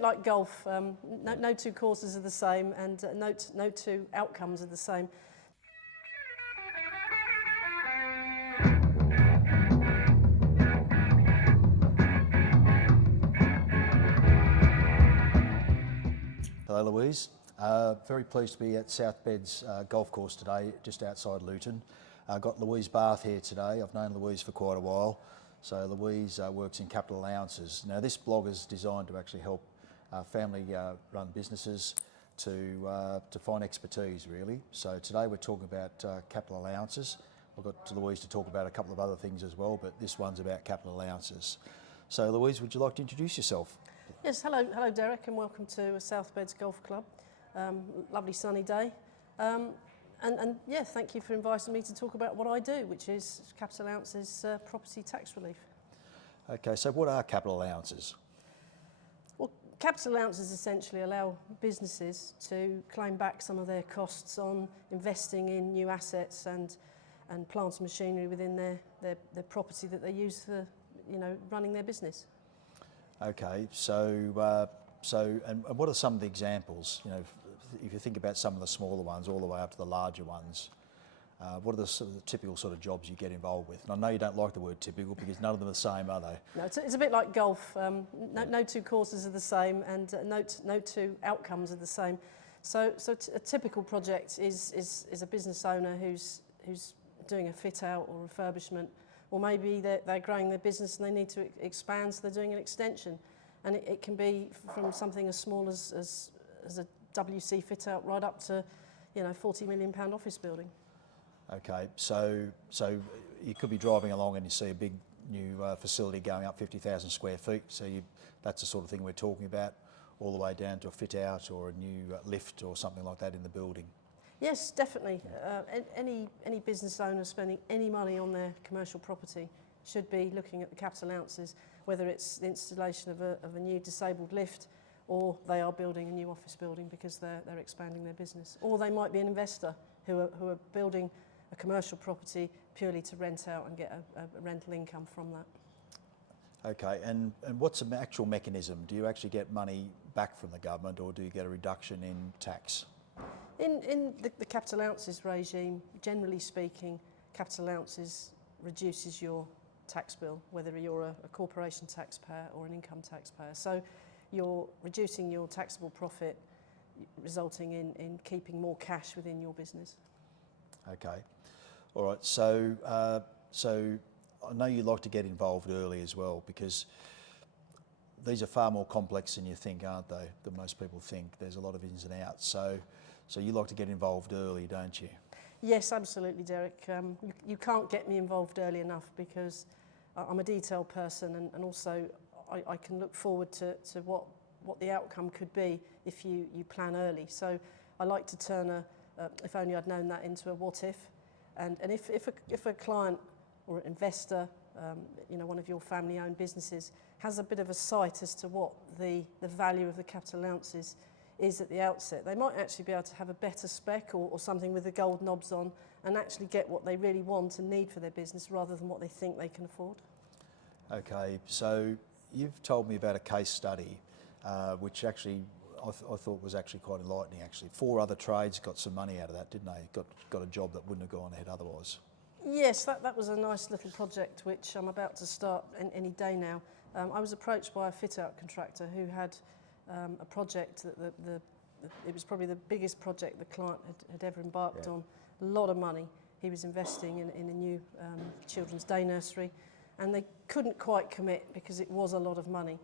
Like golf, no two courses are the same, and no two outcomes are the same. Hello Louise, very pleased to be at South Bed's golf course today, just outside Luton. I've got Louise Barth here today. I've known Louise for quite a while. So Louise works in Capital Allowances. Now this blog is designed to actually help family run businesses to find expertise really. So today we're talking about Capital Allowances. I've got Louise to talk about a couple of other things as well, but this one's about Capital Allowances. So Louise, would you like to introduce yourself? Yes, hello Derek, and welcome to South Bed's Golf Club. Lovely sunny day. And yeah, thank you for inviting me to talk about what I do, which is Capital Allowances property tax relief. Okay, so what are Capital Allowances? Well, Capital Allowances essentially allow businesses to claim back some of their costs on investing in new assets and plant and machinery within their property that they use for, running their business. Okay, so what are some of the examples? If you think about some of the smaller ones all the way up to the larger ones, what are the sort of the typical sort of jobs you get involved with? And I know you don't like the word typical because none of them are the same, are they? No, it's a bit like golf. No two courses are the same, and no two outcomes are the same. So a typical project is a business owner who's doing a fit out or refurbishment. Or maybe they're growing their business and they need to expand, so they're doing an extension. And it can be from something as small as a WC fit out right up to, £40 million office building. Okay, so you could be driving along and you see a big new facility going up 50,000 square feet. So that's the sort of thing we're talking about, all the way down to a fit out or a new lift or something like that in the building. Yes, definitely. Any business owner spending any money on their commercial property should be looking at the Capital Allowances, whether it's the installation of a new disabled lift, or they are building a new office building because they're expanding their business. Or they might be an investor who are building a commercial property purely to rent out and get a rental income from that. Okay, and what's the actual mechanism? Do you actually get money back from the government, or do you get a reduction in tax? In the Capital Allowances regime, generally speaking, Capital Allowances reduces your tax bill, whether you're a corporation taxpayer or an income taxpayer. So you're reducing your taxable profit, resulting in keeping more cash within your business. Okay, all right. So I know you like to get involved early as well, because these are far more complex than you think, aren't they? Than most people think. There's a lot of ins and outs. So you like to get involved early, don't you? Yes, absolutely, Derek. You can't get me involved early enough because I'm a detail person, and also I can look forward to what the outcome could be if you plan early. So I like to turn if only I'd known that, into a what if. And if a client or an investor, one of your family-owned businesses, has a bit of a sight as to what the value of the Capital Allowances is at the outset, they might actually be able to have a better spec or something with the gold knobs on, and actually get what they really want and need for their business rather than what they think they can afford. Okay, so you've told me about a case study which actually I thought was actually quite enlightening actually. 4 other trades got some money out of that, didn't they? Got a job that wouldn't have gone ahead otherwise. Yes, that was a nice little project which I'm about to start any day now. I was approached by a fit-out contractor who had a project that it was probably the biggest project the client had ever embarked on. A lot of money. He was investing in a new children's day nursery, and they couldn't quite commit because it was a lot of money.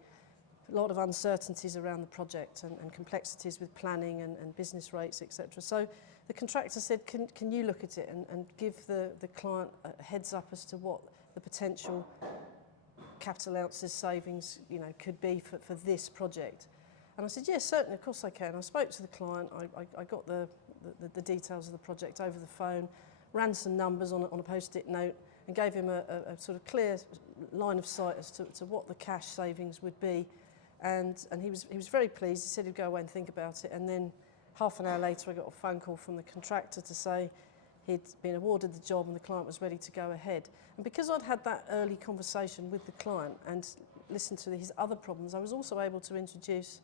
A lot of uncertainties around the project and complexities with planning and business rates, etc. So the contractor said, can you look at it and give the client a heads up as to what the potential Capital Allowances savings could be for this project? And I said, yes, certainly, of course I can. I spoke to the client, I got the details of the project over the phone, ran some numbers on a post-it note, and gave him a sort of clear line of sight as to what the cash savings would be. And he was very pleased. He said he'd go away and think about it. And then half an hour later, I got a phone call from the contractor to say he'd been awarded the job and the client was ready to go ahead. And because I'd had that early conversation with the client and listened to his other problems, I was also able to introduce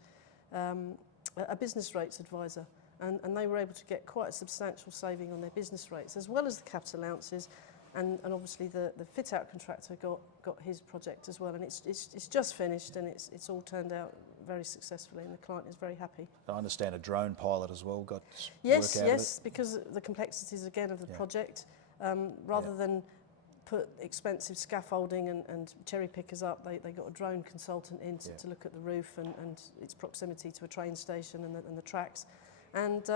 a business rates advisor, and they were able to get quite a substantial saving on their business rates, as well as the capital allowances, and obviously the fit-out contractor got his project as well, and it's just finished, and it's all turned out very successfully, and the client is very happy. I understand a drone pilot as well got Yes, work out of yes, because of the complexities again of the Yeah. project, rather than put expensive scaffolding and cherry pickers up, they got a drone consultant in to look at the roof and its proximity to a train station and the tracks, and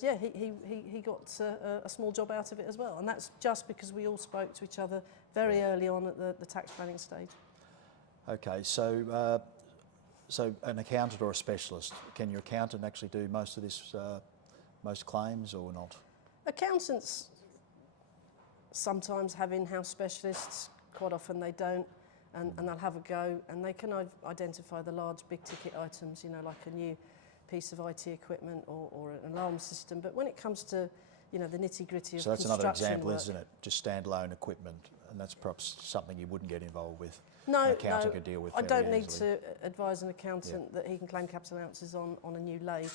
yeah, he got a small job out of it as well, and that's just because we all spoke to each other very early on at the tax planning stage. Okay, so so an accountant or a specialist, can your accountant actually do most of this, most claims or not? Accountants sometimes have in-house specialists, quite often they don't, and they'll have a go, and they can identify the large big ticket items, you know, like a new piece of IT equipment or an alarm system. But when it comes to, you know, the nitty-gritty of So that's construction another example, work, isn't it? Just standalone equipment, and that's perhaps something you wouldn't get involved with. No, An accountant no, could deal with I very don't need easily. to advise an accountant that he can claim capital allowances on a new lathe.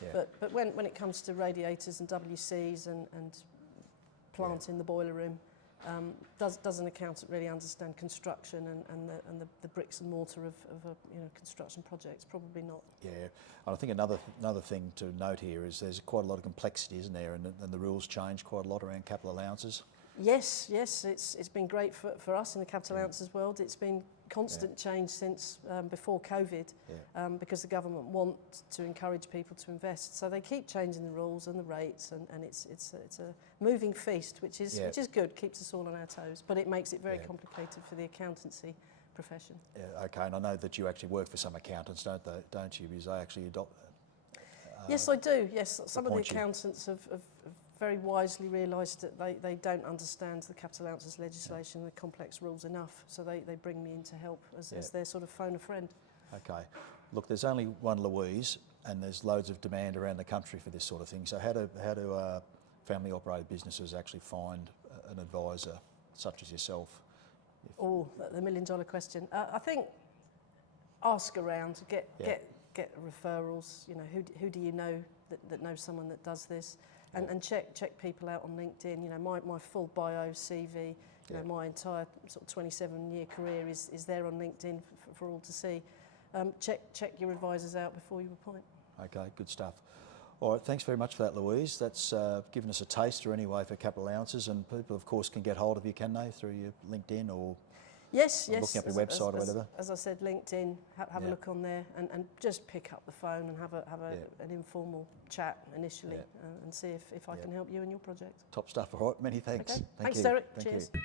Yeah. But when it comes to radiators and WCs and plant in the boiler room, does an accountant really understand construction and the bricks and mortar of a construction project? Probably not. Yeah, and I think another thing to note here is there's quite a lot of complexity, isn't there? And the rules change quite a lot around capital allowances. Yes, it's been great for us in the capital allowances world. It's been constant change since before COVID, because the government want to encourage people to invest. So they keep changing the rules and the rates, and it's a moving feast, which is good, keeps us all on our toes. But it makes it very complicated for the accountancy profession. Yeah, okay, and I know that you actually work for some accountants, don't you? Because they actually adopt. Yes, I do. Yes, some of the appoint you. accountants have very wisely realised that they don't understand the capital allowances legislation and the complex rules enough, so they bring me in to help as their sort of phone a friend. Okay, look, there's only one Louise, and there's loads of demand around the country for this sort of thing. So how do family-operated businesses actually find an advisor such as yourself? Oh, the million-dollar question. I think ask around, get referrals. You know, who do you know that knows someone that does this? And check people out on LinkedIn. You know, my full bio, CV, you know, my entire sort of 27-year career is there on LinkedIn for all to see. Check your advisors out before you appoint. Okay, good stuff. All right, thanks very much for that, Louise. That's given us a taster anyway for capital allowances, and people, of course, can get hold of you, can they, through your LinkedIn or looking up your website or whatever? As I said, LinkedIn, have a look on there and just pick up the phone and have an informal chat initially and see if I can help you in your project. Top stuff, all right. Many thanks. Okay. Thank Thanks, you. Derek. Thank Cheers. You.